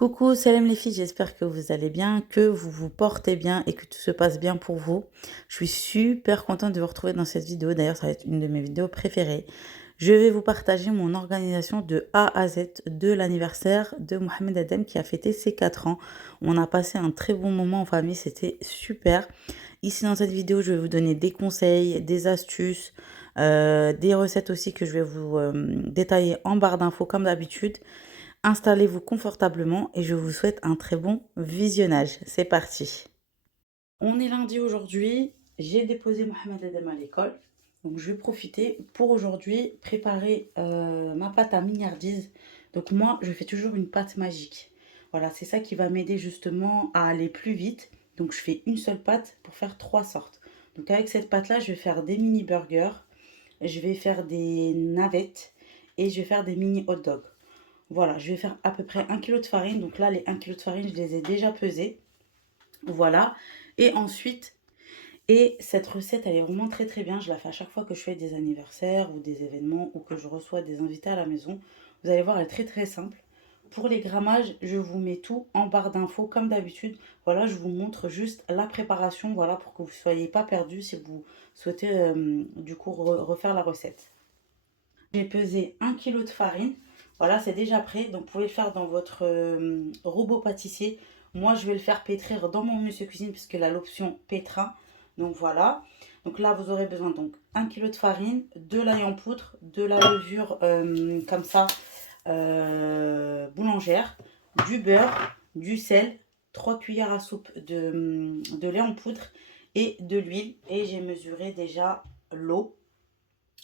Coucou, salam les filles, j'espère que vous allez bien, que vous vous portez bien et que tout se passe bien pour vous. Je suis super contente de vous retrouver dans cette vidéo, d'ailleurs ça va être une de mes vidéos préférées. Je vais vous partager mon organisation de A à Z de l'anniversaire de Mohamed Adem qui a fêté ses 4 ans. On a passé un très bon moment en famille, c'était super. Ici dans cette vidéo, je vais vous donner des conseils, des astuces, des recettes aussi que je vais vous détailler en barre d'infos comme d'habitude. Installez-vous confortablement et je vous souhaite un très bon visionnage. C'est parti. On est lundi aujourd'hui. J'ai déposé Mohamed Adem à l'école. Donc je vais profiter pour aujourd'hui préparer ma pâte à mignardise. Donc moi, je fais toujours une pâte magique. Voilà, c'est ça qui va m'aider justement à aller plus vite. Donc je fais une seule pâte pour faire 3 sortes. Donc avec cette pâte-là, je vais faire des mini burgers, je vais faire des navettes et je vais faire des mini hot dogs. Voilà, je vais faire à peu près 1 kg de farine. Donc là, les 1 kg de farine, je les ai déjà pesés. Voilà. Et ensuite, cette recette, elle est vraiment très très bien. Je la fais à chaque fois que je fais des anniversaires ou des événements ou que je reçois des invités à la maison. Vous allez voir, elle est très très simple. Pour les grammages, je vous mets tout en barre d'infos comme d'habitude. Voilà, je vous montre juste la préparation, voilà, pour que vous ne soyez pas perdus si vous souhaitez du coup refaire la recette. J'ai pesé 1 kg de farine. Voilà, c'est déjà prêt. Donc, vous pouvez le faire dans votre robot pâtissier. Moi, je vais le faire pétrir dans mon monsieur cuisine puisque a l'option pétrin. Donc, voilà. Donc là, vous aurez besoin donc 1 kg de farine, de l'ail en poudre, de la levure comme ça, boulangère, du beurre, du sel, 3 cuillères à soupe de lait en poudre et de l'huile. Et j'ai mesuré déjà l'eau.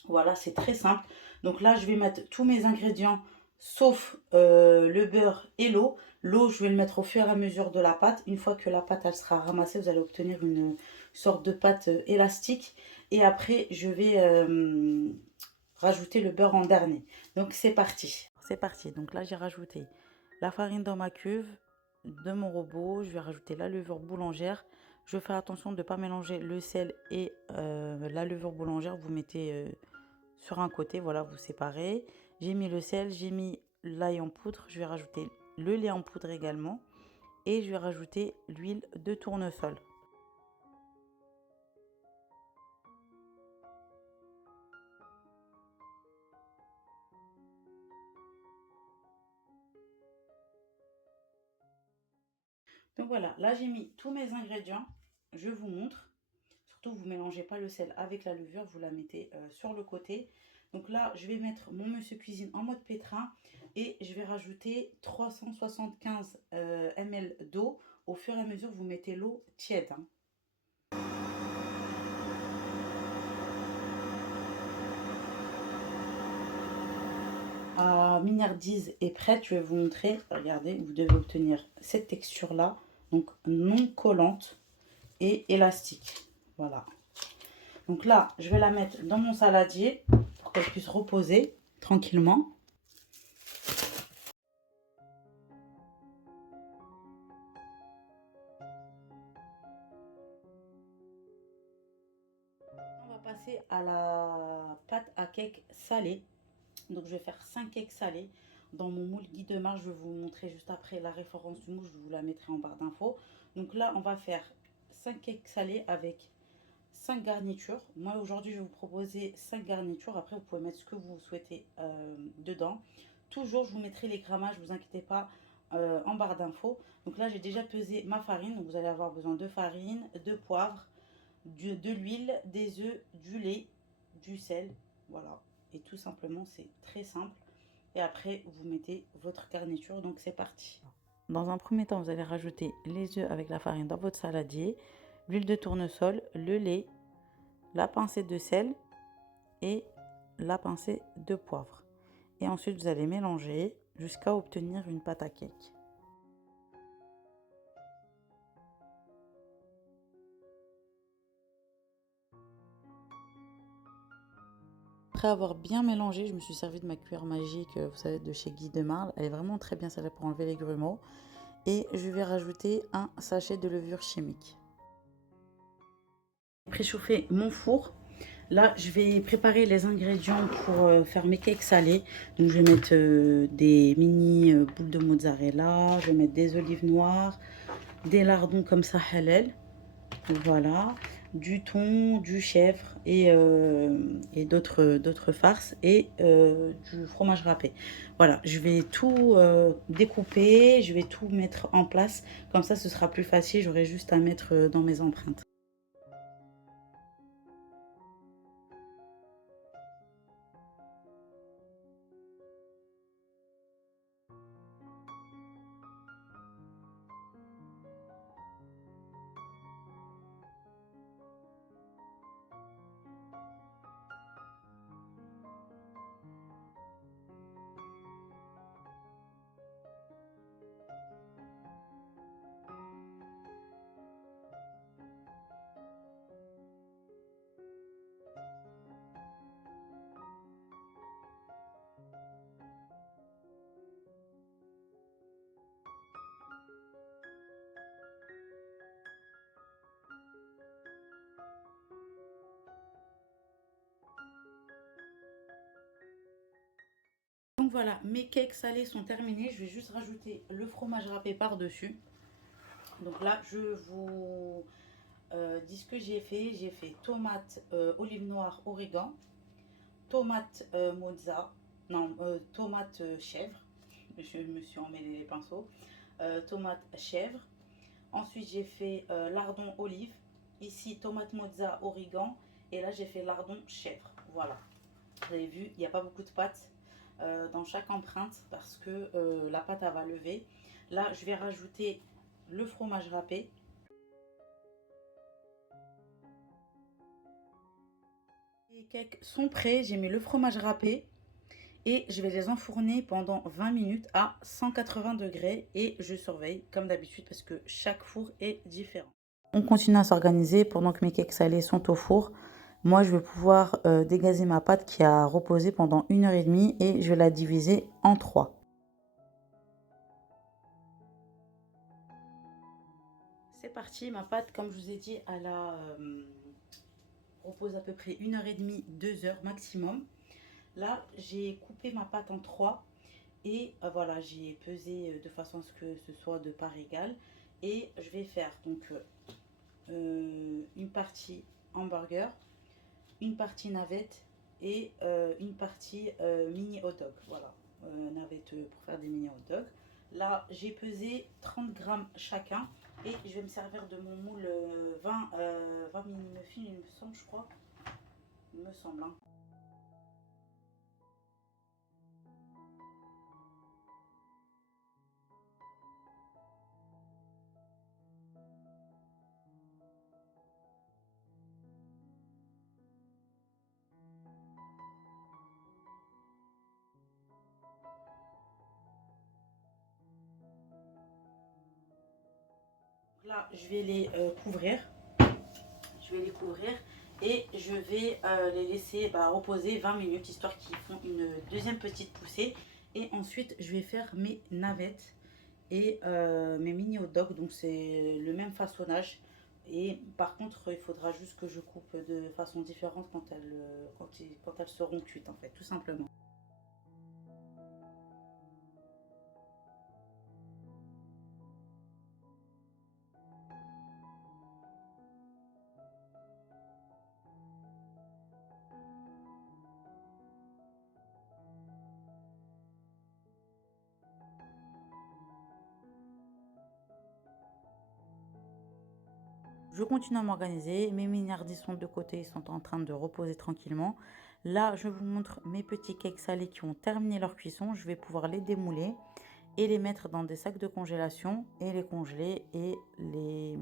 Voilà, c'est très simple. Donc là, je vais mettre tous mes ingrédients, sauf le beurre et l'eau. L'eau, je vais le mettre au fur et à mesure de la pâte. Une fois que la pâte elle sera ramassée, vous allez obtenir une sorte de pâte élastique. Et après, je vais rajouter le beurre en dernier. Donc c'est parti. C'est parti. Donc là, j'ai rajouté la farine dans ma cuve de mon robot. Je vais rajouter la levure boulangère. Je fais attention de ne pas mélanger le sel et la levure boulangère. Vous mettez sur un côté, voilà, vous séparez. J'ai mis le sel, j'ai mis l'ail en poudre. Je vais rajouter le lait en poudre également. Et je vais rajouter l'huile de tournesol. Donc voilà, là j'ai mis tous mes ingrédients. Je vous montre. Surtout, vous ne mélangez pas le sel avec la levure, vous la mettez sur le côté. Donc là, je vais mettre mon monsieur cuisine en mode pétrin et je vais rajouter 375 ml d'eau. Au fur et à mesure, vous mettez l'eau tiède, hein. Mignardise est prête, je vais vous montrer. Regardez, vous devez obtenir cette texture-là, donc non collante et élastique. Voilà. Donc là, je vais la mettre dans mon saladier pour qu'elle puisse reposer tranquillement. On va passer à la pâte à cake salée. Donc je vais faire 5 cakes salés. Dans mon moule guide de marche, je vais vous montrer juste après la référence du moule, je vous la mettrai en barre d'infos. Donc là, on va faire 5 cakes salés avec 5 garnitures. Moi aujourd'hui, je vais vous proposer 5 garnitures. Après, vous pouvez mettre ce que vous souhaitez dedans. Toujours, je vous mettrai les grammages, ne vous inquiétez pas, en barre d'infos. Donc là, j'ai déjà pesé ma farine. Donc vous allez avoir besoin de farine, de poivre, de l'huile, des œufs, du lait, du sel. Voilà. Et tout simplement, c'est très simple. Et après, vous mettez votre garniture. Donc c'est parti. Dans un premier temps, vous allez rajouter les œufs avec la farine dans votre saladier, l'huile de tournesol, le lait, la pincée de sel et la pincée de poivre. Et ensuite, vous allez mélanger jusqu'à obtenir une pâte à cake. Après avoir bien mélangé, je me suis servi de ma cuillère magique, vous savez, de chez Guy de Marle. Elle est vraiment très bien celle-là pour enlever les grumeaux. Et je vais rajouter un sachet de levure chimique. Préchauffer mon four Là, je vais préparer les ingrédients pour faire mes cakes salés. Donc, je vais mettre des mini boules de mozzarella. Je vais mettre des olives noires, des lardons comme ça halal. Voilà, du thon, du chèvre et d'autres farces et du fromage râpé. Voilà, je vais tout découper, je vais tout mettre en place. Comme ça, ce sera plus facile. J'aurai juste à mettre dans mes empreintes. Donc voilà, mes cakes salés sont terminés. Je vais juste rajouter le fromage râpé par-dessus. Donc là, je vous dis ce que j'ai fait. J'ai fait tomate, olive noire, origan, tomate mozza, non, tomate chèvre. Je me suis emmêlé les pinceaux. Tomate chèvre. Ensuite, j'ai fait lardon olive. Ici, tomate mozza, origan. Et là, j'ai fait lardon chèvre. Voilà. Vous avez vu, il n'y a pas beaucoup de pâte dans chaque empreinte parce que la pâte, elle va lever. Là, je vais rajouter le fromage râpé. Les cakes sont prêts. J'ai mis le fromage râpé. Et je vais les enfourner pendant 20 minutes à 180 degrés et je surveille comme d'habitude parce que chaque four est différent. On continue à s'organiser pendant que mes cakes salés sont au four. Moi, je vais pouvoir dégazer ma pâte qui a reposé pendant 1 h 30 et je vais la diviser en 3. C'est parti, ma pâte, comme je vous ai dit, elle a repose à peu près 1 h 30, 2 heures maximum. Là, j'ai coupé ma pâte en 3 et voilà, j'ai pesé de façon à ce que ce soit de part égale. Et je vais faire donc une partie hamburger, une partie navette et une partie mini hot dog. Voilà, navette pour faire des mini hot dogs. Là, j'ai pesé 30 grammes chacun et je vais me servir de mon moule 20 mini muffins, il me semble, je crois. Il me semble. Hein. Là, je vais les couvrir. Je vais les couvrir et je vais les laisser reposer 20 minutes histoire qu'ils font une deuxième petite poussée. Et ensuite, je vais faire mes navettes et mes mini hot dogs. Donc, c'est le même façonnage. Et par contre, il faudra juste que je coupe de façon différente quand elles seront cuites, en fait, tout simplement. Je continue à m'organiser. Mes mignardis sont de côté, ils sont en train de reposer tranquillement. Là, je vous montre mes petits cakes salés qui ont terminé leur cuisson. Je vais pouvoir les démouler et les mettre dans des sacs de congélation et les congeler et les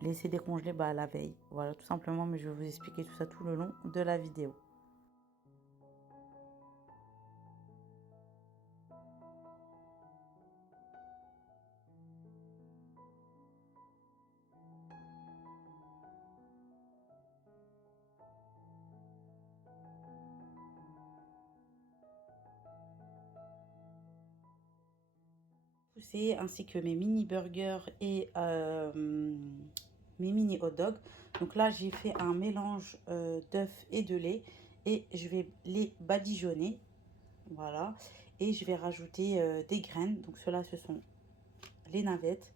laisser décongeler la veille. Voilà, tout simplement, mais je vais vous expliquer tout ça tout le long de la vidéo. Ainsi que mes mini burgers et mes mini hot dogs. Donc là, j'ai fait un mélange d'œufs et de lait et je vais les badigeonner. Voilà. Et je vais rajouter des graines. Donc ceux-là, ce sont les navettes.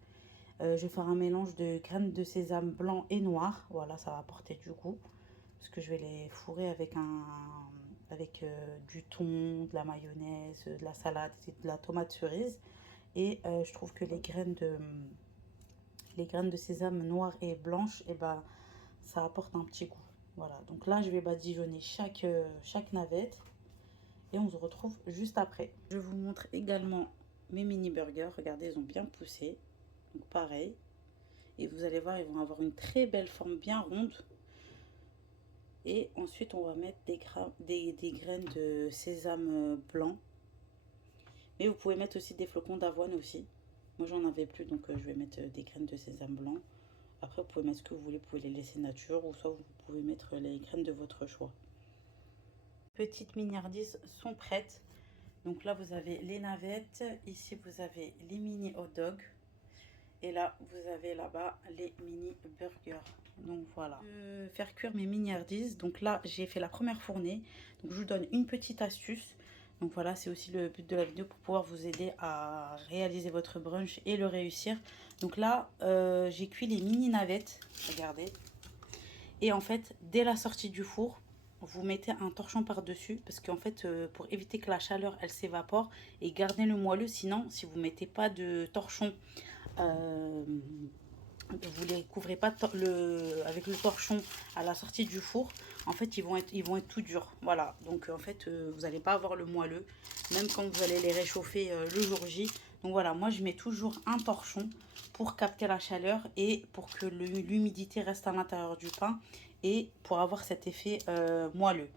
Je vais faire un mélange de graines de sésame blanc et noir. Voilà, ça va apporter du goût. Parce que je vais les fourrer avec du thon, de la mayonnaise, de la salade et de la tomate cerise. Et je trouve que les graines de sésame noires et blanches, et ben, ça apporte un petit goût. Voilà, donc là, je vais badigeonner chaque navette. Et on se retrouve juste après. Je vous montre également mes mini burgers. Regardez, ils ont bien poussé. Donc pareil. Et vous allez voir, ils vont avoir une très belle forme bien ronde. Et ensuite, on va mettre des graines de sésame blanc. Mais vous pouvez mettre aussi des flocons d'avoine aussi. Moi, j'en avais plus, donc je vais mettre des graines de sésame blanc. Après, vous pouvez mettre ce que vous voulez. Vous pouvez les laisser nature ou soit vous pouvez mettre les graines de votre choix. Petites mignardises sont prêtes. Donc là, vous avez les navettes. Ici, vous avez les mini hot dogs. Et là, vous avez là-bas les mini burgers. Donc voilà. Faire cuire mes mignardises. Donc là, j'ai fait la première fournée. Donc je vous donne une petite astuce. Donc voilà, c'est aussi le but de la vidéo pour pouvoir vous aider à réaliser votre brunch et le réussir. Donc là, j'ai cuit les mini navettes. Regardez. Et en fait, dès la sortie du four, vous mettez un torchon par-dessus parce qu'en fait, pour éviter que la chaleur, elle s'évapore et garder le moelleux. Sinon, si vous ne mettez pas de torchon, vous ne les couvrez pas avec le torchon à la sortie du four, en fait, ils vont être tout durs. Voilà, donc en fait, vous n'allez pas avoir le moelleux, même quand vous allez les réchauffer le jour J. Donc voilà, moi, je mets toujours un torchon pour capter la chaleur et pour que l'humidité reste à l'intérieur du pain et pour avoir cet effet moelleux.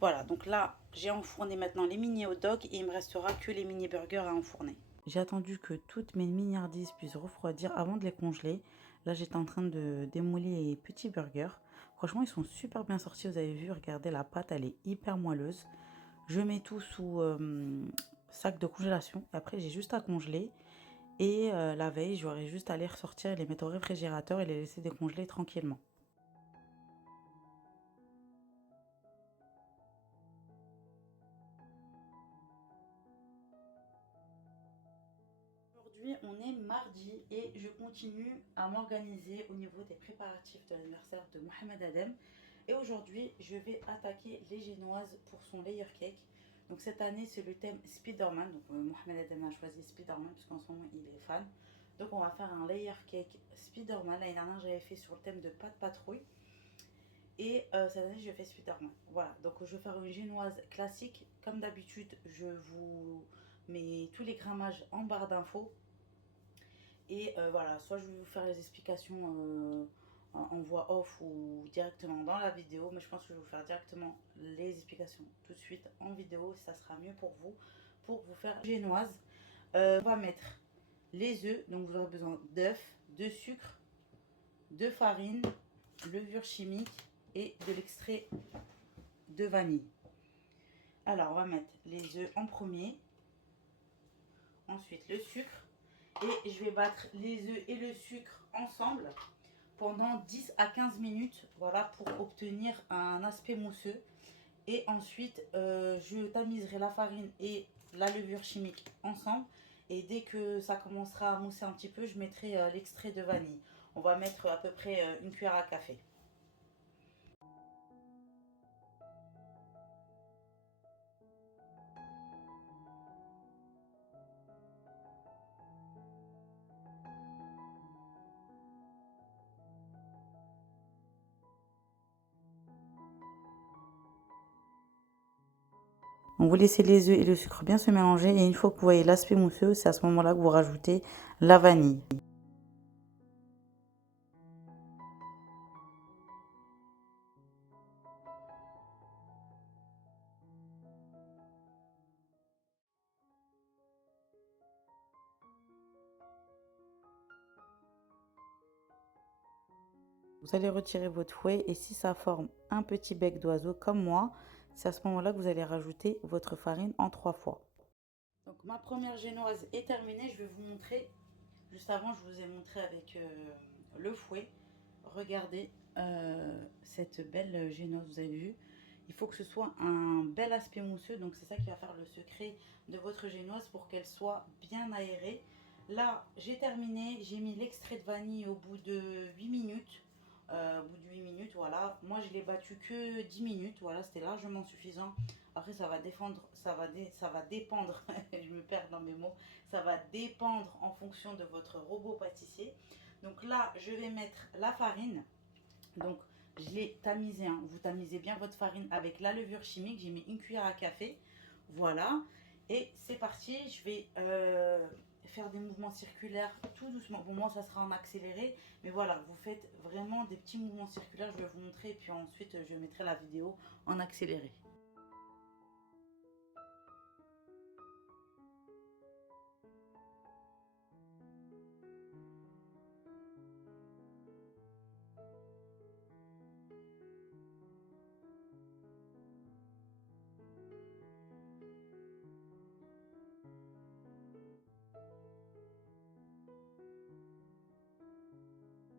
Voilà, donc là, j'ai enfourné maintenant les mini hot dogs et il me restera que les mini burgers à enfourner. J'ai attendu que toutes mes mignardises puissent refroidir avant de les congeler. Là, j'étais en train de démouler les petits burgers. Franchement, ils sont super bien sortis. Vous avez vu, regardez, la pâte, elle est hyper moelleuse. Je mets tout sous sac de congélation. Après, j'ai juste à congeler. Et la veille, j'aurais juste à les ressortir, les mettre au réfrigérateur et les laisser décongeler tranquillement. Aujourd'hui, on est mardi et je continue à m'organiser au niveau des préparatifs de l'anniversaire de Mohamed Adem. Et aujourd'hui, je vais attaquer les génoises pour son layer cake. Donc cette année, c'est le thème Spider-Man. Donc Mohamed Adem a choisi Spider-Man puisqu'en ce moment, il est fan. Donc on va faire un layer cake Spider-Man. L'année dernière, j'avais fait sur le thème de Pas de patrouille. Et cette année, je fais Spider-Man. Voilà, donc je vais faire une génoise classique. Comme d'habitude, je vous mets tous les grammages en barre d'infos. Et voilà, soit je vais vous faire les explications en voix off ou directement dans la vidéo. Mais je pense que je vais vous faire directement les explications tout de suite en vidéo. Ça sera mieux pour vous faire génoise. On va mettre les œufs. Donc vous aurez besoin d'œufs, de sucre, de farine, levure chimique et de l'extrait de vanille. Alors on va mettre les œufs en premier. Ensuite le sucre. Et je vais battre les œufs et le sucre ensemble pendant 10 à 15 minutes, voilà, pour obtenir un aspect mousseux. Et ensuite, je tamiserai la farine et la levure chimique ensemble. Et dès que ça commencera à mousser un petit peu, je mettrai l'extrait de vanille. On va mettre à peu près une cuillère à café. Donc vous laissez les œufs et le sucre bien se mélanger et une fois que vous voyez l'aspect mousseux, c'est à ce moment-là que vous rajoutez la vanille. Vous allez retirer votre fouet et si ça forme un petit bec d'oiseau comme moi, c'est à ce moment-là que vous allez rajouter votre farine en 3 fois. Donc ma première génoise est terminée, je vais vous montrer. Juste avant, je vous ai montré avec le fouet. regardez cette belle génoise, vous avez vu. Il faut que ce soit un bel aspect mousseux, donc c'est ça qui va faire le secret de votre génoise pour qu'elle soit bien aérée. Là, j'ai terminé, j'ai mis l'extrait de vanille au bout de 8 minutes. Au bout de 8 minutes, voilà. Moi, je l'ai battu que 10 minutes, voilà, c'était largement suffisant. Après, ça va défendre, ça va dépendre, je me perds dans mes mots, ça va dépendre en fonction de votre robot pâtissier. Donc là, je vais mettre la farine. Donc, je l'ai tamisé, hein. Vous tamisez bien votre farine avec la levure chimique. J'ai mis une cuillère à café. Voilà. Et c'est parti. Je vais faire des mouvements circulaires tout doucement. Bon, moi, ça sera en accéléré. Mais voilà, vous faites vraiment des petits mouvements circulaires. Je vais vous montrer. Et puis ensuite, je mettrai la vidéo en accéléré.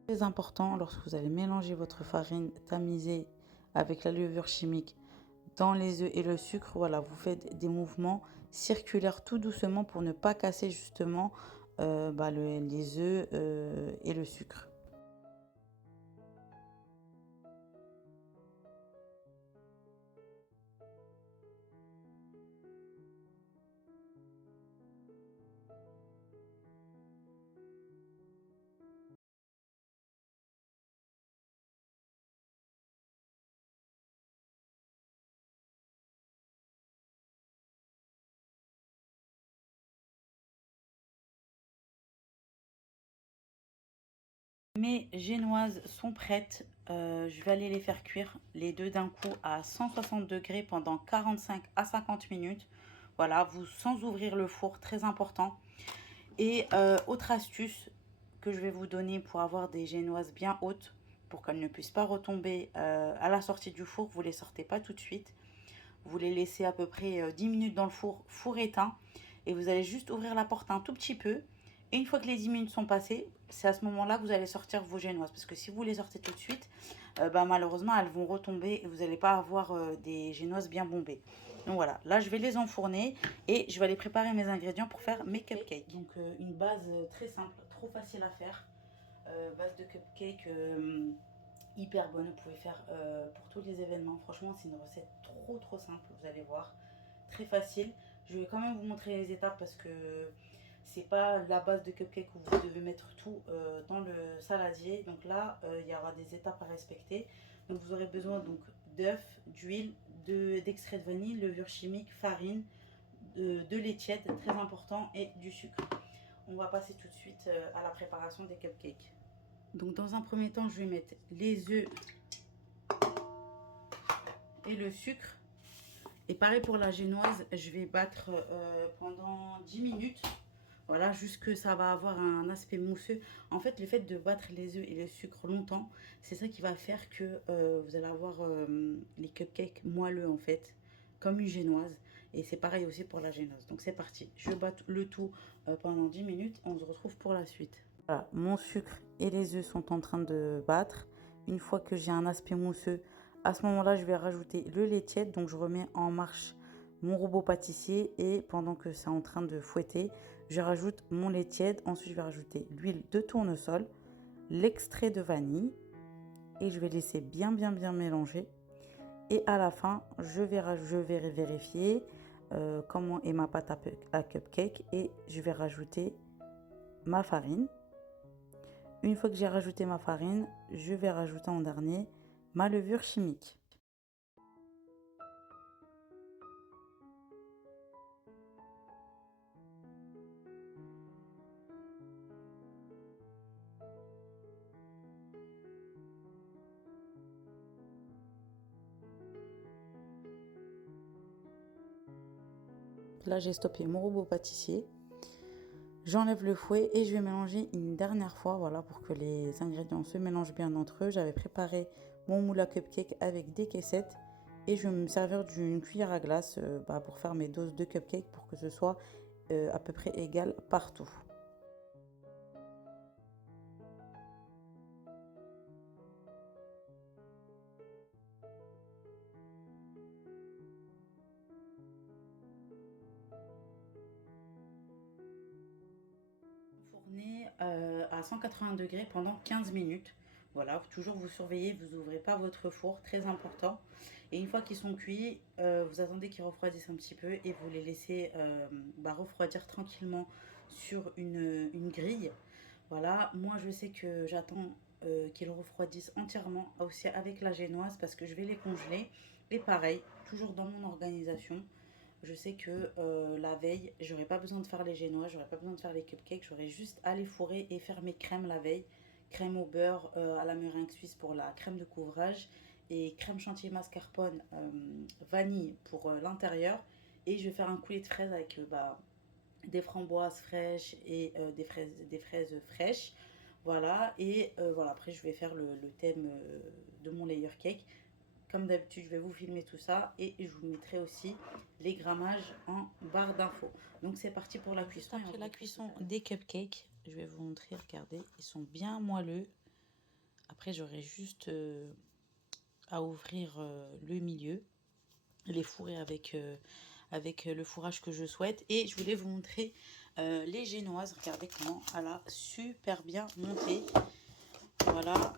Très important, lorsque vous allez mélanger votre farine tamisée avec la levure chimique dans les œufs et le sucre, voilà, vous faites des mouvements circulaires tout doucement pour ne pas casser justement les œufs et le sucre. Mes génoises sont prêtes. Je vais aller les faire cuire les deux d'un coup à 160 degrés pendant 45 à 50 minutes. Voilà, vous sans ouvrir le four, très important. Et autre astuce que je vais vous donner pour avoir des génoises bien hautes, pour qu'elles ne puissent pas retomber à la sortie du four, vous ne les sortez pas tout de suite. Vous les laissez à peu près 10 minutes dans le four, four éteint. Et vous allez juste ouvrir la porte un tout petit peu. Et une fois que les 10 minutes sont passées, c'est à ce moment-là que vous allez sortir vos génoises. Parce que si vous les sortez tout de suite, malheureusement, elles vont retomber et vous n'allez pas avoir des génoises bien bombées. Donc voilà, là, je vais les enfourner et je vais aller préparer mes ingrédients pour faire mes cupcakes. Donc une base très simple, trop facile à faire. Base de cupcake hyper bonne. Vous pouvez faire pour tous les événements. Franchement, c'est une recette trop simple, vous allez voir. Très facile. Je vais quand même vous montrer les étapes parce que c'est pas la base de cupcake où vous devez mettre tout dans le saladier. Donc là, il y aura des étapes à respecter. Donc vous aurez besoin donc d'œufs, d'huile, d'extrait de vanille, levure chimique, farine, de lait tiède, très important, et du sucre. On va passer tout de suite à la préparation des cupcakes. Donc dans un premier temps, je vais mettre les œufs et le sucre. Et pareil pour la génoise, je vais battre pendant 10 minutes. Voilà, jusque ça va avoir un aspect mousseux. En fait, le fait de battre les œufs et le sucre longtemps, c'est ça qui va faire que vous allez avoir les cupcakes moelleux en fait, comme une génoise. Et c'est pareil aussi pour la génoise. Donc c'est parti, je bats le tout pendant 10 minutes. On se retrouve pour la suite. Voilà, mon sucre et les œufs sont en train de battre. Une fois que j'ai un aspect mousseux, à ce moment-là, je vais rajouter le lait tiède. Donc je remets en marche mon robot pâtissier et pendant que c'est en train de fouetter, je rajoute mon lait tiède. Ensuite, je vais rajouter l'huile de tournesol, l'extrait de vanille et je vais laisser bien mélanger. Et à la fin, je vais vérifier comment est ma pâte à cupcake et je vais rajouter ma farine. Une fois que j'ai rajouté ma farine, je vais rajouter en dernier ma levure chimique. Là, j'ai stoppé mon robot pâtissier. J'enlève le fouet et je vais mélanger une dernière fois, voilà, pour que les ingrédients se mélangent bien entre eux. J'avais préparé mon moule à cupcake avec des caissettes et je vais me servir d'une cuillère à glace pour faire mes doses de cupcake pour que ce soit à peu près égal partout. Tournez à 180 degrés pendant 15 minutes. Voilà, toujours vous surveillez, vous ouvrez pas votre four, très important. Et une fois qu'ils sont cuits, vous attendez qu'ils refroidissent un petit peu et vous les laissez refroidir tranquillement sur une grille. Voilà, moi je sais que j'attends qu'ils refroidissent entièrement aussi avec la génoise parce que je vais les congeler. Et pareil, toujours dans mon organisation, je sais que la veille, j'aurais pas besoin de faire les génois, j'aurais pas besoin de faire les cupcakes, j'aurais juste à les fourrer et faire mes crèmes la veille. Crème au beurre à la meringue suisse pour la crème de couvrage et crème chantilly mascarpone vanille pour l'intérieur. Et je vais faire un coulis de fraises avec des framboises fraîches et des fraises fraîches. Voilà, et voilà, après je vais faire le thème de mon layer cake. Comme d'habitude, je vais vous filmer tout ça et je vous mettrai aussi les grammages en barre d'infos. Donc c'est parti pour la cuisson. Après la cuisson des cupcakes, je vais vous montrer, regardez, ils sont bien moelleux. Après j'aurai juste à ouvrir le milieu, les fourrer avec le fourrage que je souhaite. Et je voulais vous montrer les génoises. Regardez comment elle a super bien monté. Voilà,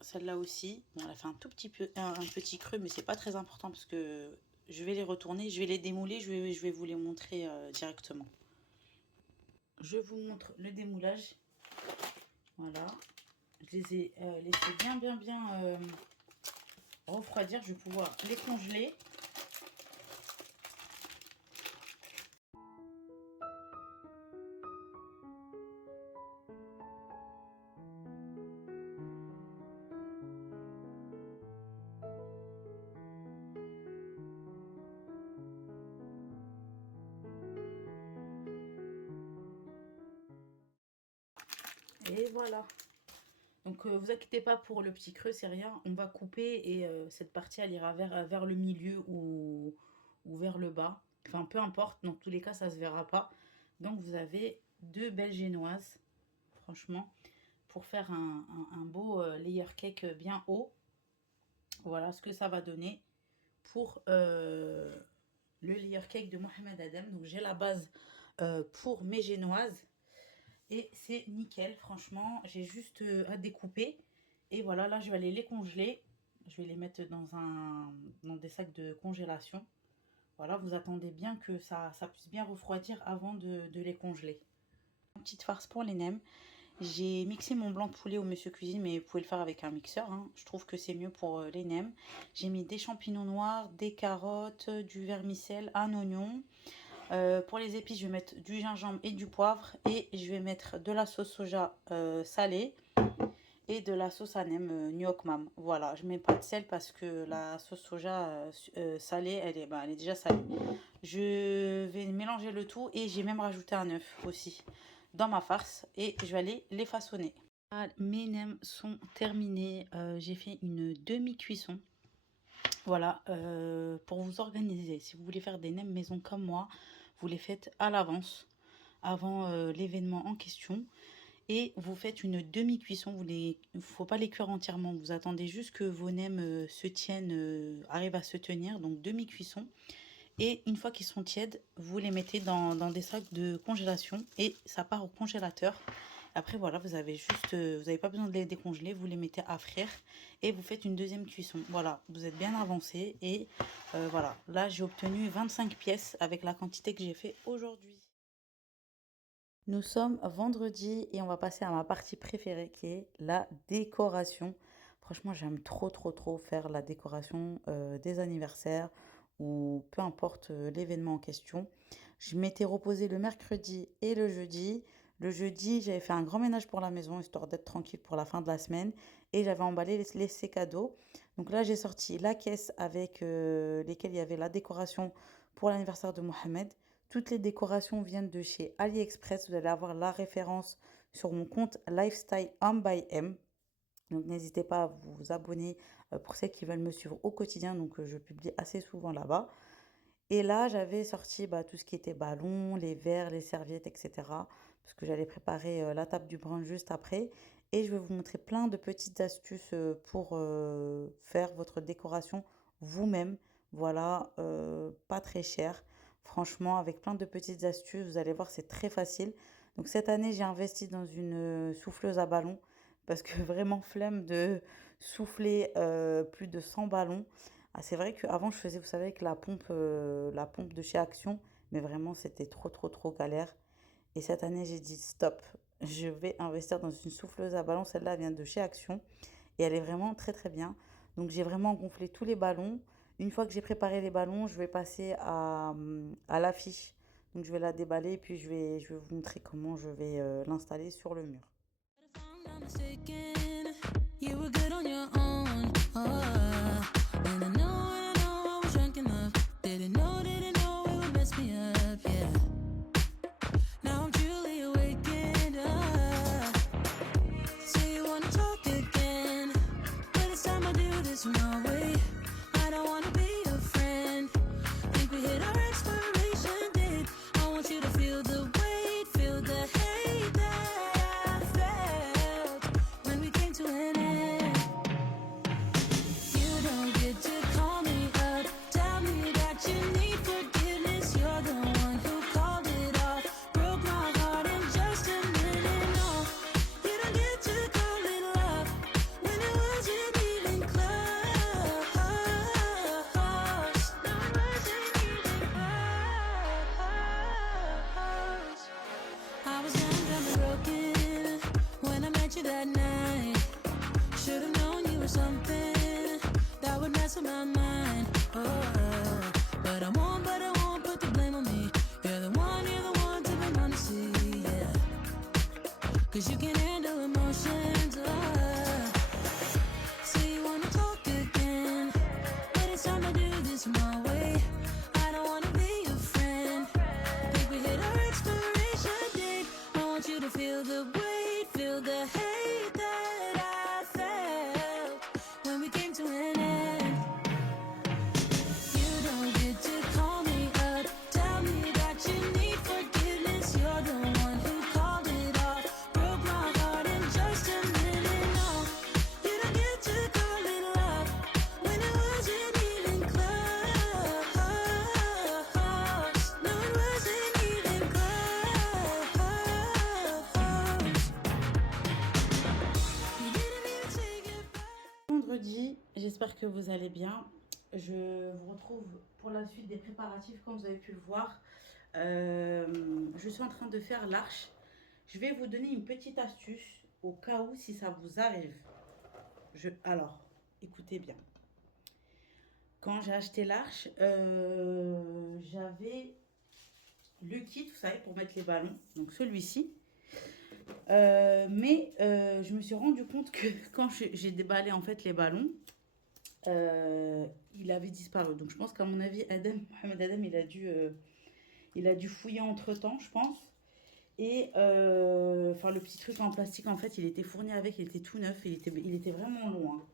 celle-là aussi. Bon, elle a fait un tout petit peu un petit creux, mais c'est pas très important parce que je vais les retourner, je vais les démouler, je vais vous les montrer directement. Je vous montre le démoulage. Voilà. Je les ai laissés bien refroidir. Je vais pouvoir les congeler. Et voilà. Donc vous inquiétez pas pour le petit creux, c'est rien. On va couper et cette partie elle ira vers le milieu ou vers le bas. Enfin peu importe, dans tous les cas ça se verra pas. Donc vous avez deux belles génoises, franchement, pour faire un beau layer cake bien haut. Voilà ce que ça va donner pour le layer cake de Mohamed Adem. Donc j'ai la base pour mes génoises. Et c'est nickel, franchement. J'ai juste à découper. Et voilà, là, je vais aller les congeler. Je vais les mettre dans des sacs de congélation. Voilà, vous attendez bien que ça puisse bien refroidir avant de les congeler. Une petite farce pour les nems. J'ai mixé mon blanc de poulet au Monsieur Cuisine, mais vous pouvez le faire avec un mixeur, hein. Je trouve que c'est mieux pour les nems. J'ai mis des champignons noirs, des carottes, du vermicelle, un oignon. Pour les épices, je vais mettre du gingembre et du poivre. Et je vais mettre de la sauce soja salée et de la sauce à nem New Mam. Voilà, je mets pas de sel parce que la sauce soja salée, elle est déjà salée. Je vais mélanger le tout et j'ai même rajouté un œuf aussi dans ma farce. Et je vais aller les façonner. Mes nems sont terminés. J'ai fait une demi-cuisson. Voilà, pour vous organiser, si vous voulez faire des nems maison comme moi, vous les faites à l'avance, avant l'événement en question. Et vous faites une demi-cuisson, il ne faut pas les cuire entièrement, vous attendez juste que vos nems se tiennent, arrivent à se tenir, donc demi-cuisson. Et une fois qu'ils sont tièdes, vous les mettez dans des sacs de congélation et ça part au congélateur. Après voilà, vous avez juste, vous n'avez pas besoin de les décongeler, vous les mettez à frire et vous faites une deuxième cuisson. Voilà, vous êtes bien avancé et voilà. Là, j'ai obtenu 25 pièces avec la quantité que j'ai fait aujourd'hui. Nous sommes vendredi et on va passer à ma partie préférée qui est la décoration. Franchement, j'aime trop faire la décoration des anniversaires ou peu importe l'événement en question. Je m'étais reposée le mercredi et le jeudi. Le jeudi, j'avais fait un grand ménage pour la maison histoire d'être tranquille pour la fin de la semaine et j'avais emballé ces cadeaux. Donc là, j'ai sorti la caisse avec lesquelles il y avait la décoration pour l'anniversaire de Mohamed. Toutes les décorations viennent de chez AliExpress. Vous allez avoir la référence sur mon compte Lifestyle Home by M. Donc n'hésitez pas à vous abonner pour celles qui veulent me suivre au quotidien. Donc je publie assez souvent là-bas. Et là, j'avais sorti tout ce qui était ballon, les verres, les serviettes, etc. Parce que j'allais préparer la table du brunch juste après. Et je vais vous montrer plein de petites astuces pour faire votre décoration vous-même. Voilà, pas très cher. Franchement, avec plein de petites astuces, vous allez voir, c'est très facile. Donc cette année, j'ai investi dans une souffleuse à ballon parce que vraiment flemme de souffler plus de 100 ballons. Ah, c'est vrai qu'avant, je faisais, vous savez, avec la pompe de chez Action, mais vraiment, c'était trop, trop, trop galère. Et cette année, j'ai dit stop, je vais investir dans une souffleuse à ballon. Celle-là vient de chez Action et elle est vraiment très, très bien. Donc j'ai vraiment gonflé tous les ballons. Une fois que j'ai préparé les ballons, je vais passer à l'affiche. Donc je vais la déballer et puis je vais vous montrer comment je vais l'installer sur le mur. If I'm not mistaken, you were good on your own. And I know I was drunk enough. Didn't know it would mess me up, yeah. Now I'm truly awakened up. Say you wanna talk again, but it's time I do this my way. I don't wanna be your friend. Think we hit our expiration date. I want you to feel the weight, feel the hate that I felt when we came to an end. You don't get to call me up, tell me that you need forgiveness. You're the one who called it off, broke my heart in just a minute. No, you don't get to call it love when it wasn't even close. No, it wasn't even close. I was young, dumb, and broken when I met you that night. Should've known you were something that would mess with my mind. Oh, but I won't put the blame on me. You're the one to be honesty, yeah. 'Cause you can handle emotions. Say you wanna talk again, but it's time to do this my way. I don't wanna be your friend. Think we hit our expiration date. I want you to feel the weight, feel the hate that I felt when we came to an end. You don't get to call me up, tell me that you need forgiveness. You're the one who called it off, broke my heart in just a minute. No, you don't get to call it love when it wasn't even close. No, it wasn't even close. You didn't even say goodbye. Vendredi, j'espère que vous allez bien. Je vous retrouve pour la suite des préparatifs, comme vous avez pu le voir. Je suis en train de faire l'arche. Je vais vous donner une petite astuce au cas où si ça vous arrive. Alors, écoutez bien. Quand j'ai acheté l'arche, j'avais le kit, vous savez, pour mettre les ballons. Donc celui-ci. Mais je me suis rendu compte que quand j'ai déballé en fait les ballons, il avait disparu. Donc je pense qu'à mon avis, Mohamed Adam, il a dû fouiller entre temps, je pense. Et enfin, le petit truc en plastique, en fait, il était fourni avec, il était tout neuf, il était vraiment loin.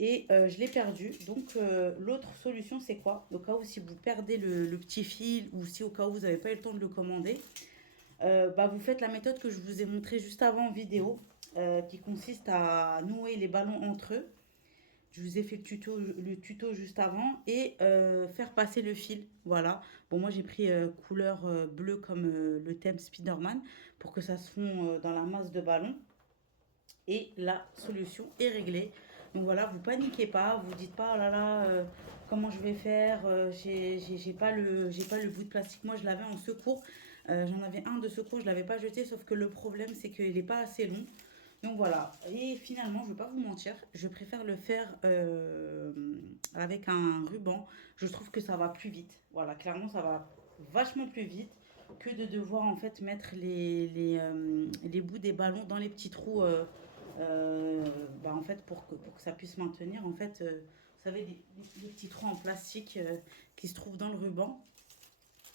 Et je l'ai perdu. Donc l'autre solution, c'est quoi? Au cas où si vous perdez le petit fil ou si au cas où vous n'avez pas eu le temps de le commander, bah, vous faites la méthode que je vous ai montrée juste avant en vidéo, qui consiste à nouer les ballons entre eux. Je vous ai fait le tuto juste avant et faire passer le fil. Voilà. Bon, moi j'ai pris couleur bleue comme le thème Spider-Man pour que ça se fond dans la masse de ballon. Et la solution est réglée. Donc voilà, vous paniquez pas, vous dites pas oh là là, comment je vais faire, j'ai pas le bout de plastique. Moi je l'avais en secours, j'en avais un de secours, je l'avais pas jeté, sauf que le problème c'est qu'il n'est pas assez long. Donc voilà, et finalement, je ne vais pas vous mentir, je préfère le faire avec un ruban. Je trouve que ça va plus vite. Voilà, clairement, ça va vachement plus vite que de devoir en fait mettre les bouts des ballons dans les petits trous. Bah, en fait, pour que ça puisse maintenir, en fait, vous savez, les petits trous en plastique qui se trouvent dans le ruban.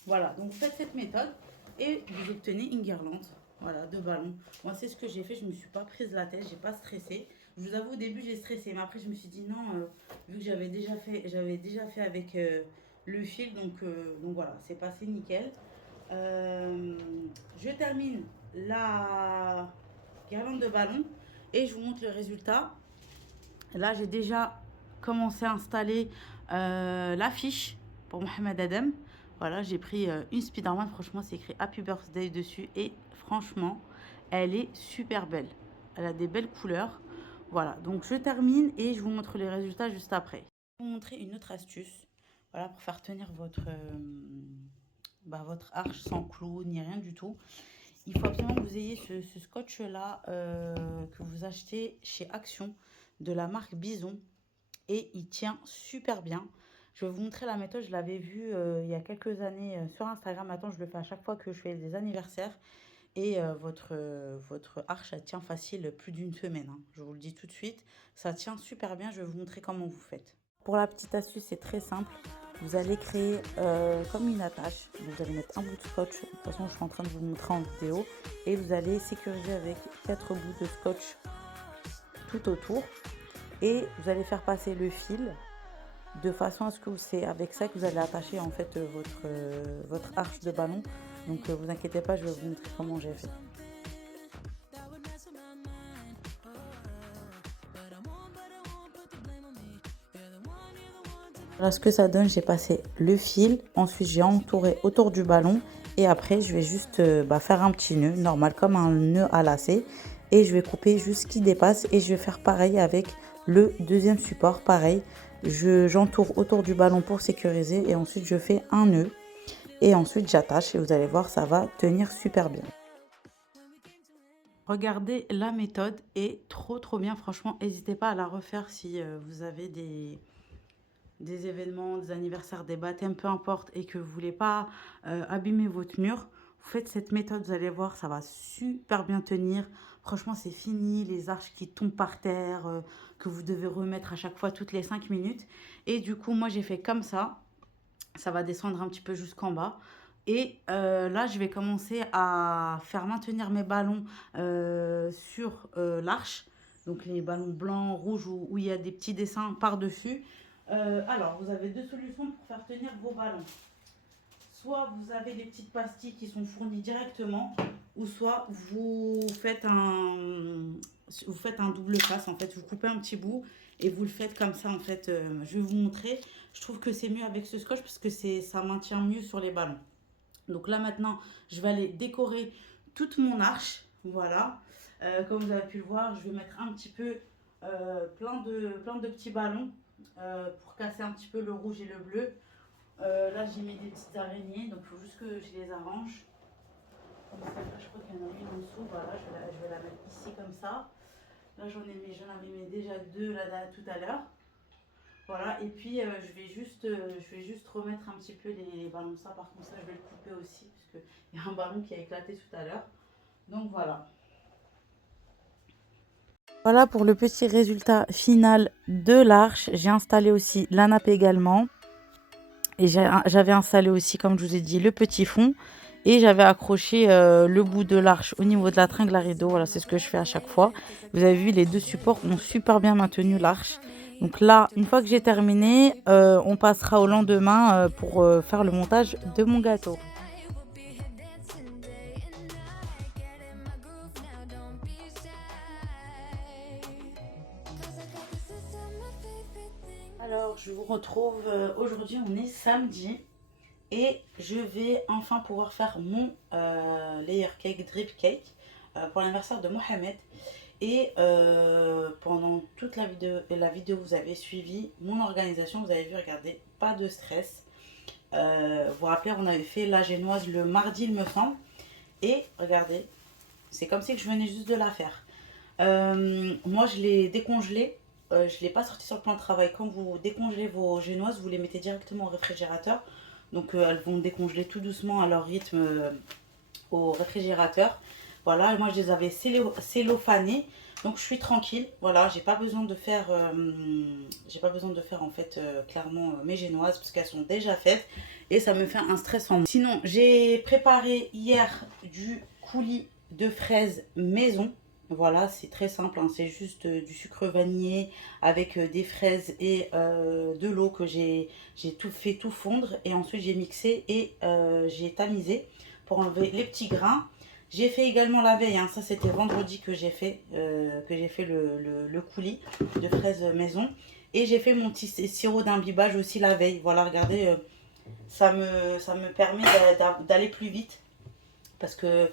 Voilà, donc vous faites cette méthode et vous obtenez une guirlande. Voilà, de ballons. Moi, c'est ce que j'ai fait. Je ne me suis pas prise la tête, j'ai pas stressé. Je vous avoue, au début, j'ai stressé. Mais après, je me suis dit non, vu que j'avais déjà fait avec le fil. Donc voilà, c'est passé nickel. Je termine la guirlande de ballons et je vous montre le résultat. Là, j'ai déjà commencé à installer l'affiche pour Mohamed Adam. Voilà, j'ai pris une Spiderman. Franchement, c'est écrit Happy Birthday dessus. Et franchement, elle est super belle. Elle a des belles couleurs. Voilà, donc je termine et je vous montre les résultats juste après. Je vais vous montrer une autre astuce. Voilà, pour faire tenir votre arche sans clous ni rien du tout. Il faut absolument que vous ayez ce scotch-là que vous achetez chez Action de la marque Bison. Et il tient super bien. Je vais vous montrer la méthode. Je l'avais vue il y a quelques années sur Instagram. Maintenant, je le fais à chaque fois que je fais des anniversaires. Et votre arche, elle tient facile plus d'une semaine, hein. Je vous le dis tout de suite. Ça tient super bien. Je vais vous montrer comment vous faites. Pour la petite astuce, c'est très simple. Vous allez créer comme une attache. Vous allez mettre un bout de scotch. De toute façon, je suis en train de vous le montrer en vidéo. Et vous allez sécuriser avec 4 bouts de scotch tout autour. Et vous allez faire passer le fil de façon à ce que c'est avec ça que vous allez attacher en fait votre arche de ballon. Donc vous inquiétez pas, je vais vous montrer comment j'ai fait. Voilà ce que ça donne. J'ai passé le fil, ensuite j'ai entouré autour du ballon et après je vais juste faire un petit nœud normal comme un nœud à lacet et je vais couper juste ce qui dépasse et je vais faire pareil avec le deuxième support. Pareil, j'entoure autour du ballon pour sécuriser et ensuite je fais un nœud et ensuite j'attache et vous allez voir, ça va tenir super bien. Regardez, la méthode est trop bien. Franchement, n'hésitez pas à la refaire si vous avez des événements, des anniversaires, des baptêmes, peu importe, et que vous voulez pas abîmer votre mur. Vous faites cette méthode, vous allez voir, ça va super bien tenir. Franchement, c'est fini, les arches qui tombent par terre, que vous devez remettre à chaque fois toutes les 5 minutes. Et du coup, moi, j'ai fait comme ça. Ça va descendre un petit peu jusqu'en bas. Et là, je vais commencer à faire maintenir mes ballons sur l'arche. Donc les ballons blancs, rouges, où il y a des petits dessins par-dessus. Alors, vous avez deux solutions pour faire tenir vos ballons. Soit vous avez les petites pastilles qui sont fournies directement, ou soit vous faites un double face. En fait, vous coupez un petit bout et vous le faites comme ça. En fait, je vais vous montrer. Je trouve que c'est mieux avec ce scotch parce que ça maintient mieux sur les ballons. Donc là maintenant, je vais aller décorer toute mon arche. Voilà. Comme vous avez pu le voir, je vais mettre un petit peu plein de petits ballons pour casser un petit peu le rouge et le bleu. Là, j'ai mis des petites araignées, donc il faut juste que je les arrange. Comme ça, là, je crois qu'il y en a une en dessous. Voilà, je vais la mettre ici comme ça. Là, j'en avais mis déjà deux là, tout à l'heure. Voilà, et puis je vais juste remettre un petit peu les ballons. Ça, par contre, ça, je vais le couper aussi, parce qu'il y a un ballon qui a éclaté tout à l'heure. Donc voilà. Voilà pour le petit résultat final de l'arche. J'ai installé aussi la nappe également. Et j'avais installé aussi, comme je vous ai dit, le petit fond. Et j'avais accroché le bout de l'arche au niveau de la tringle à rideau. Voilà, c'est ce que je fais à chaque fois. Vous avez vu, les deux supports ont super bien maintenu l'arche. Donc là, une fois que j'ai terminé, on passera au lendemain pour faire le montage de mon gâteau. Alors, je vous retrouve aujourd'hui, on est samedi. Et je vais enfin pouvoir faire mon layer cake, drip cake pour l'anniversaire de Mohamed. Et pendant toute la vidéo, vous avez suivi mon organisation. Vous avez vu, regardez, pas de stress. Vous vous rappelez, on avait fait la génoise le mardi, il me semble. Et regardez, c'est comme si je venais juste de la faire. Moi, je l'ai décongelée. Je ne l'ai pas sorti sur le plan de travail. Quand vous décongelez vos génoises, vous les mettez directement au réfrigérateur. Donc elles vont décongeler tout doucement à leur rythme au réfrigérateur. Voilà, moi je les avais cellophanées. Donc je suis tranquille. Voilà, j'ai pas besoin de faire en fait clairement mes génoises parce qu'elles sont déjà faites et ça me fait un stress en moins. Sinon, j'ai préparé hier du coulis de fraises maison. Voilà, c'est très simple, hein, c'est juste du sucre vanillé avec des fraises et de l'eau que j'ai fait tout fondre. Et ensuite j'ai mixé et j'ai tamisé pour enlever les petits grains. J'ai fait également la veille, hein, ça c'était vendredi que j'ai fait le coulis de fraises maison. Et j'ai fait mon petit sirop d'imbibage aussi la veille. Voilà, regardez, ça me permet d'aller plus vite parce que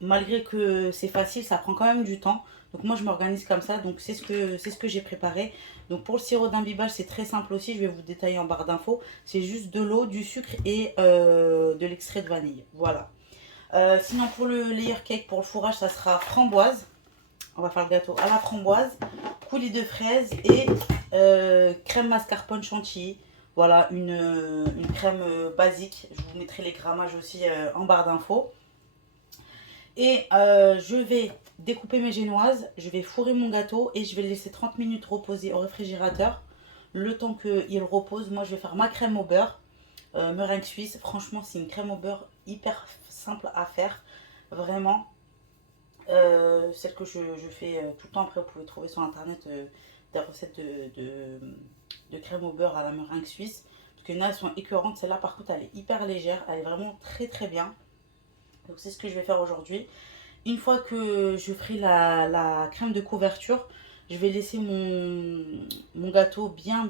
malgré que c'est facile, ça prend quand même du temps. Donc moi, je m'organise comme ça. Donc c'est ce que j'ai préparé. Donc pour le sirop d'imbibage, c'est très simple aussi. Je vais vous détailler en barre d'infos. C'est juste de l'eau, du sucre et de l'extrait de vanille. Voilà. Sinon pour le layer cake, pour le fourrage, ça sera framboise. On va faire le gâteau à la framboise, coulis de fraises et crème mascarpone chantilly. Voilà, une crème basique. Je vous mettrai les grammages aussi en barre d'infos. Et je vais découper mes génoises, je vais fourrer mon gâteau et je vais le laisser 30 minutes reposer au réfrigérateur. Le temps qu'il repose, moi je vais faire ma crème au beurre, meringue suisse. Franchement, c'est une crème au beurre hyper simple à faire, vraiment. Celle que je fais tout le temps. Après, vous pouvez trouver sur internet des recettes de crème au beurre à la meringue suisse. Parce qu'il y en a, elles sont écœurantes. Celle-là, par contre, elle est hyper légère. Elle est vraiment très très bien. Donc, c'est ce que je vais faire aujourd'hui. Une fois que je ferai la crème de couverture, je vais laisser mon gâteau bien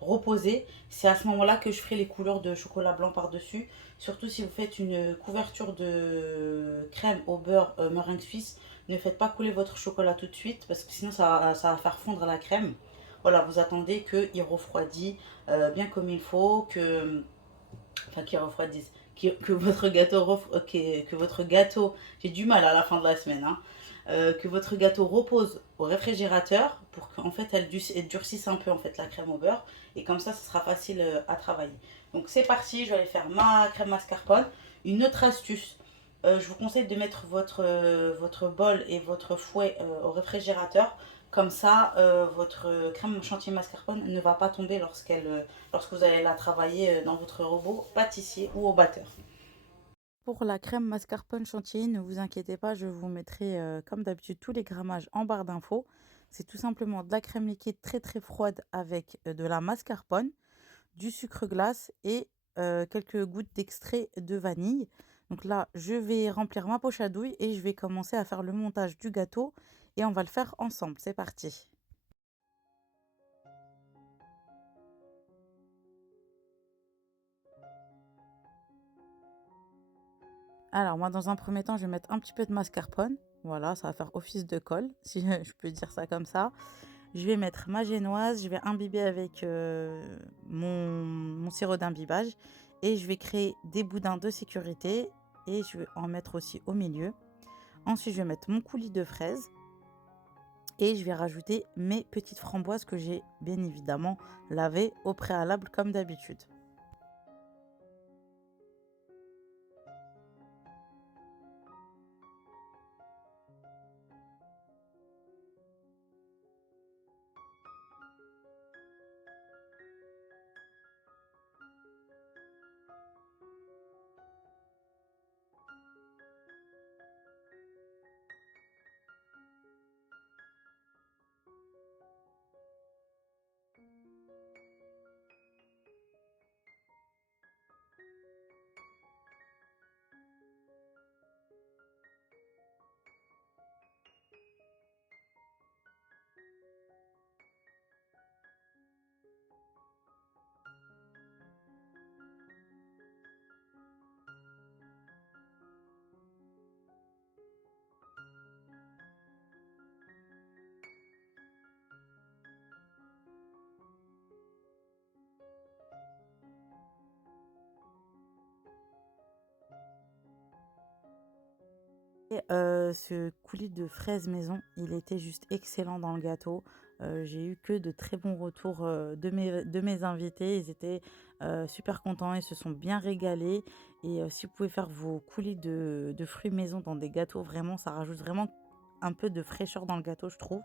reposer. C'est à ce moment-là que je ferai les couleurs de chocolat blanc par-dessus. Surtout si vous faites une couverture de crème au beurre meringue suisse, ne faites pas couler votre chocolat tout de suite parce que sinon ça va faire fondre la crème. Voilà, vous attendez qu'il refroidit bien comme il faut, enfin qu'il refroidisse, que votre que votre gâteau, j'ai du mal à la fin de la semaine, hein, que votre gâteau repose au réfrigérateur pour qu'en fait elle durcisse un peu en fait la crème au beurre et comme ça sera facile à travailler. Donc c'est parti, je vais aller faire ma crème mascarpone. Une autre astuce, je vous conseille de mettre votre bol et votre fouet au réfrigérateur. Comme ça, votre crème chantilly mascarpone ne va pas tomber lorsque vous allez la travailler dans votre robot pâtissier ou au batteur. Pour la crème mascarpone chantilly, ne vous inquiétez pas, je vous mettrai comme d'habitude tous les grammages en barre d'infos. C'est tout simplement de la crème liquide très très froide avec de la mascarpone, du sucre glace et quelques gouttes d'extrait de vanille. Donc là, je vais remplir ma poche à douille et je vais commencer à faire le montage du gâteau et on va le faire ensemble. C'est parti. Alors moi, dans un premier temps, je vais mettre un petit peu de mascarpone. Voilà, ça va faire office de colle, si je peux dire ça comme ça. Je vais mettre ma génoise, je vais imbiber avec mon sirop d'imbibage et je vais créer des boudins de sécurité et je vais en mettre aussi au milieu. Ensuite, je vais mettre mon coulis de fraises et je vais rajouter mes petites framboises que j'ai bien évidemment lavées au préalable comme d'habitude. Et ce coulis de fraises maison, il était juste excellent dans le gâteau. J'ai eu que de très bons retours de mes invités. Ils étaient super contents, ils se sont bien régalés. Et si vous pouvez faire vos coulis de fruits maison dans des gâteaux, vraiment, ça rajoute vraiment un peu de fraîcheur dans le gâteau, je trouve.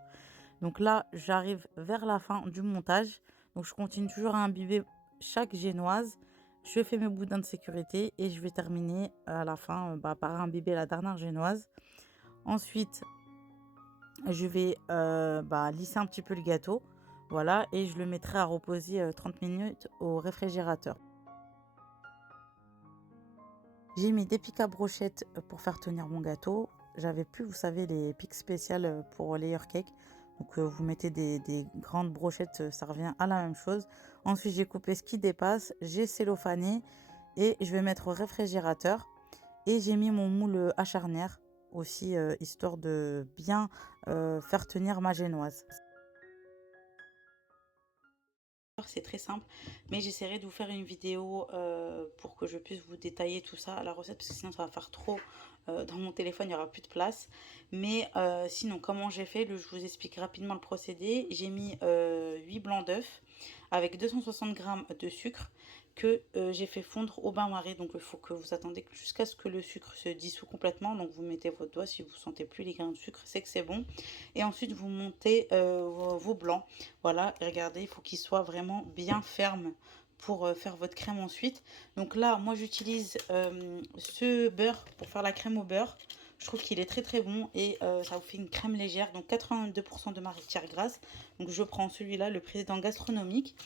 Donc là, j'arrive vers la fin du montage. Donc je continue toujours à imbiber chaque génoise. Je fais mes boudins de sécurité et je vais terminer à la fin par imbiber la dernière génoise. Ensuite, je vais lisser un petit peu le gâteau. Voilà, et je le mettrai à reposer 30 minutes au réfrigérateur. J'ai mis des pics à brochettes pour faire tenir mon gâteau. J'avais plus, vous savez, les pics spéciales pour layer cake. Donc vous mettez des grandes brochettes, ça revient à la même chose. Ensuite, j'ai coupé ce qui dépasse, j'ai cellophané et je vais mettre au réfrigérateur. Et j'ai mis mon moule à charnière aussi, histoire de bien faire tenir ma génoise. C'est très simple, mais j'essaierai de vous faire une vidéo pour que je puisse vous détailler tout ça, la recette, parce que sinon ça va faire trop dans mon téléphone, il n'y aura plus de place. Mais sinon, comment j'ai fait, je vous explique rapidement le procédé. J'ai mis 8 blancs d'œufs avec 260 grammes de sucre que j'ai fait fondre au bain-marie. Donc il faut que vous attendez jusqu'à ce que le sucre se dissout complètement. Donc vous mettez votre doigt, si vous ne sentez plus les grains de sucre, c'est que c'est bon. Et ensuite vous montez vos blancs. Voilà, et regardez, il faut qu'ils soient vraiment bien fermes pour faire votre crème ensuite. Donc là, moi j'utilise ce beurre pour faire la crème au beurre. Je trouve qu'il est très très bon et ça vous fait une crème légère. Donc 82% de matière grasse. Donc je prends celui-là, le président gastronomique.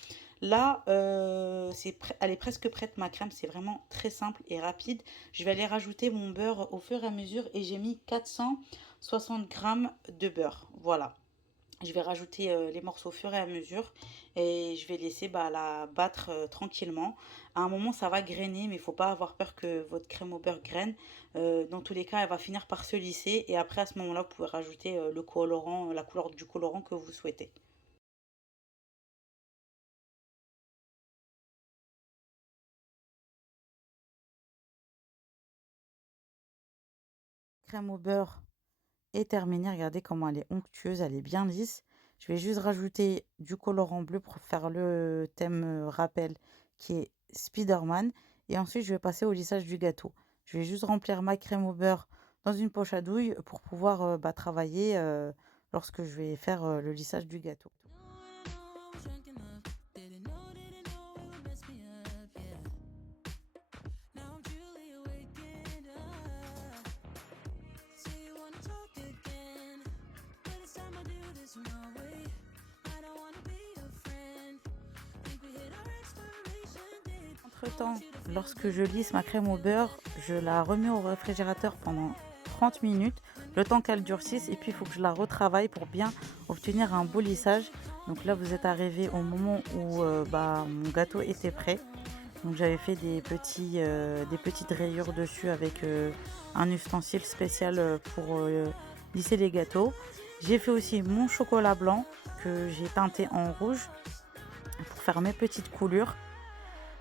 Là, elle est presque prête ma crème. C'est vraiment très simple et rapide. Je vais aller rajouter mon beurre au fur et à mesure. Et j'ai mis 460 grammes de beurre. Voilà. Je vais rajouter les morceaux au fur et à mesure et je vais laisser la battre tranquillement. À un moment, ça va grainer, mais il ne faut pas avoir peur que votre crème au beurre graine. Dans tous les cas, elle va finir par se lisser et après, à ce moment-là, vous pouvez rajouter le colorant, la couleur du colorant que vous souhaitez. Crème au beurre est terminée. Regardez comment elle est onctueuse, elle est bien lisse. Je vais juste rajouter du colorant bleu pour faire le thème rappel qui est Spider-Man. Et ensuite, je vais passer au lissage du gâteau. Je vais juste remplir ma crème au beurre dans une poche à douille pour pouvoir travailler lorsque je vais faire le lissage du gâteau. Entre-temps, lorsque je lisse ma crème au beurre, je la remets au réfrigérateur pendant 30 minutes, le temps qu'elle durcisse, et puis il faut que je la retravaille pour bien obtenir un beau lissage. Donc là, vous êtes arrivé au moment où mon gâteau était prêt. Donc j'avais fait des petites rayures dessus avec un ustensile spécial pour lisser les gâteaux. J'ai fait aussi mon chocolat blanc que j'ai teinté en rouge pour faire mes petites coulures.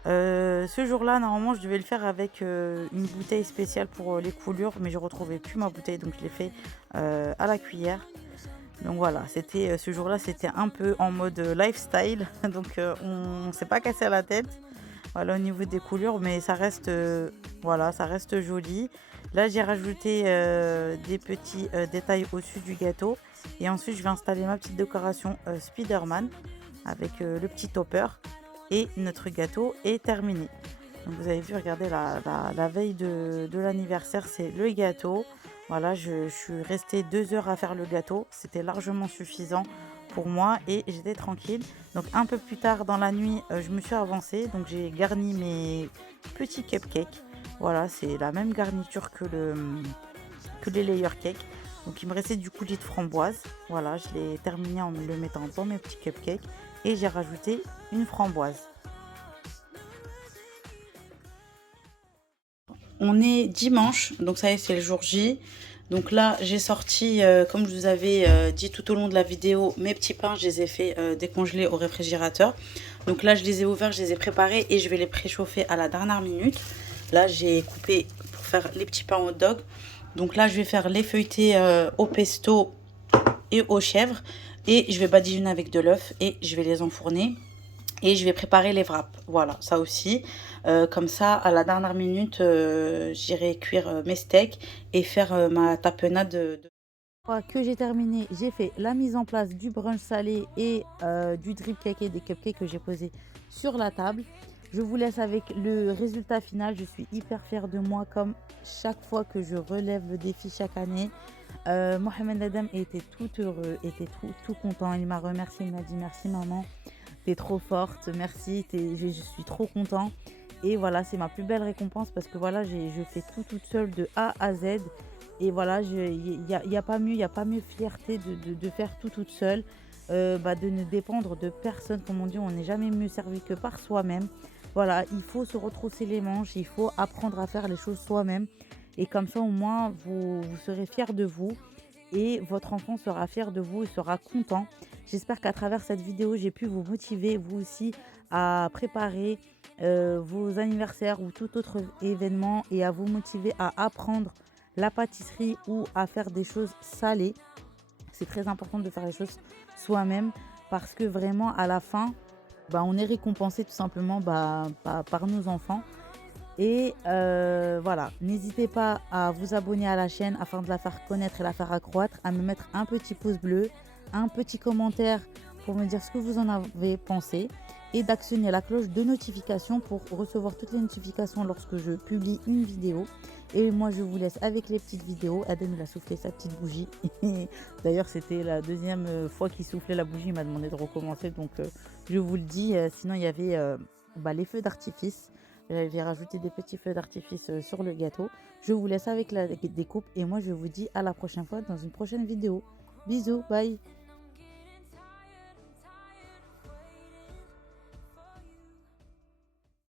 Ce jour-là, normalement, je devais le faire avec une bouteille spéciale pour les coulures, mais je retrouvais plus ma bouteille, donc je l'ai fait à la cuillère. Donc voilà, c'était ce jour-là, c'était un peu en mode lifestyle, donc on ne s'est pas cassé la tête. Voilà, au niveau des coulures, mais ça reste, voilà, ça reste joli. Là, j'ai rajouté des petits détails au-dessus du gâteau, et ensuite, je vais installer ma petite décoration Spider-Man avec le petit topper. Et notre gâteau est terminé. Donc vous avez vu, regardez, la veille de l'anniversaire, c'est le gâteau. Voilà, je suis restée 2 heures à faire le gâteau. C'était largement suffisant pour moi et j'étais tranquille. Donc un peu plus tard dans la nuit, je me suis avancée. Donc j'ai garni mes petits cupcakes. Voilà, c'est la même garniture que les layer cakes. Donc il me restait du coulis de framboise. Voilà, je l'ai terminé en le mettant dans mes petits cupcakes. Et j'ai rajouté une framboise. On est dimanche, donc ça y est, c'est le jour J. Donc là, j'ai sorti, comme je vous avais dit tout au long de la vidéo, mes petits pains, je les ai fait décongeler au réfrigérateur. Donc là, je les ai ouverts, je les ai préparés et je vais les préchauffer à la dernière minute. Là, j'ai coupé pour faire les petits pains hot dog. Donc là, je vais faire les feuilletés au pesto et aux chèvres. Et je vais badigeonner avec de l'œuf et je vais les enfourner. Et je vais préparer les wraps. Voilà, ça aussi. Comme ça, à la dernière minute, j'irai cuire mes steaks et faire ma tapenade. Une fois que j'ai terminé, j'ai fait la mise en place du brunch salé et du drip cake et des cupcakes que j'ai posés sur la table. Je vous laisse avec le résultat final. Je suis hyper fière de moi comme chaque fois que je relève le défi chaque année. Mohamed Adam était tout heureux, était tout content. Il m'a remercié, il m'a dit merci maman, t'es trop forte, merci, je suis trop content. Et voilà, c'est ma plus belle récompense parce que voilà, je fais tout toute seule de A à Z. Et voilà, il y a pas mieux, il y a pas mieux fierté de faire tout toute seule, de ne dépendre de personne. Comme on dit, on n'est jamais mieux servi que par soi-même. Voilà, il faut se retrousser les manches, il faut apprendre à faire les choses soi-même. Et comme ça, au moins, vous serez fiers de vous et votre enfant sera fier de vous et sera content. J'espère qu'à travers cette vidéo, j'ai pu vous motiver, vous aussi, à préparer vos anniversaires ou tout autre événement et à vous motiver à apprendre la pâtisserie ou à faire des choses salées. C'est très important de faire les choses soi-même parce que vraiment, à la fin, on est récompensé tout simplement par nos enfants. Et voilà, n'hésitez pas à vous abonner à la chaîne afin de la faire connaître et la faire accroître, à me mettre un petit pouce bleu, un petit commentaire pour me dire ce que vous en avez pensé et d'actionner la cloche de notification pour recevoir toutes les notifications lorsque je publie une vidéo. Et moi, je vous laisse avec les petites vidéos. Adem, il a soufflé sa petite bougie. D'ailleurs, c'était la deuxième fois qu'il soufflait la bougie. Il m'a demandé de recommencer. Donc, je vous le dis. Sinon, il y avait les feux d'artifice. J'avais rajouté des petits feux d'artifice sur le gâteau. Je vous laisse avec la découpe et moi je vous dis à la prochaine fois dans une prochaine vidéo. Bisous, bye!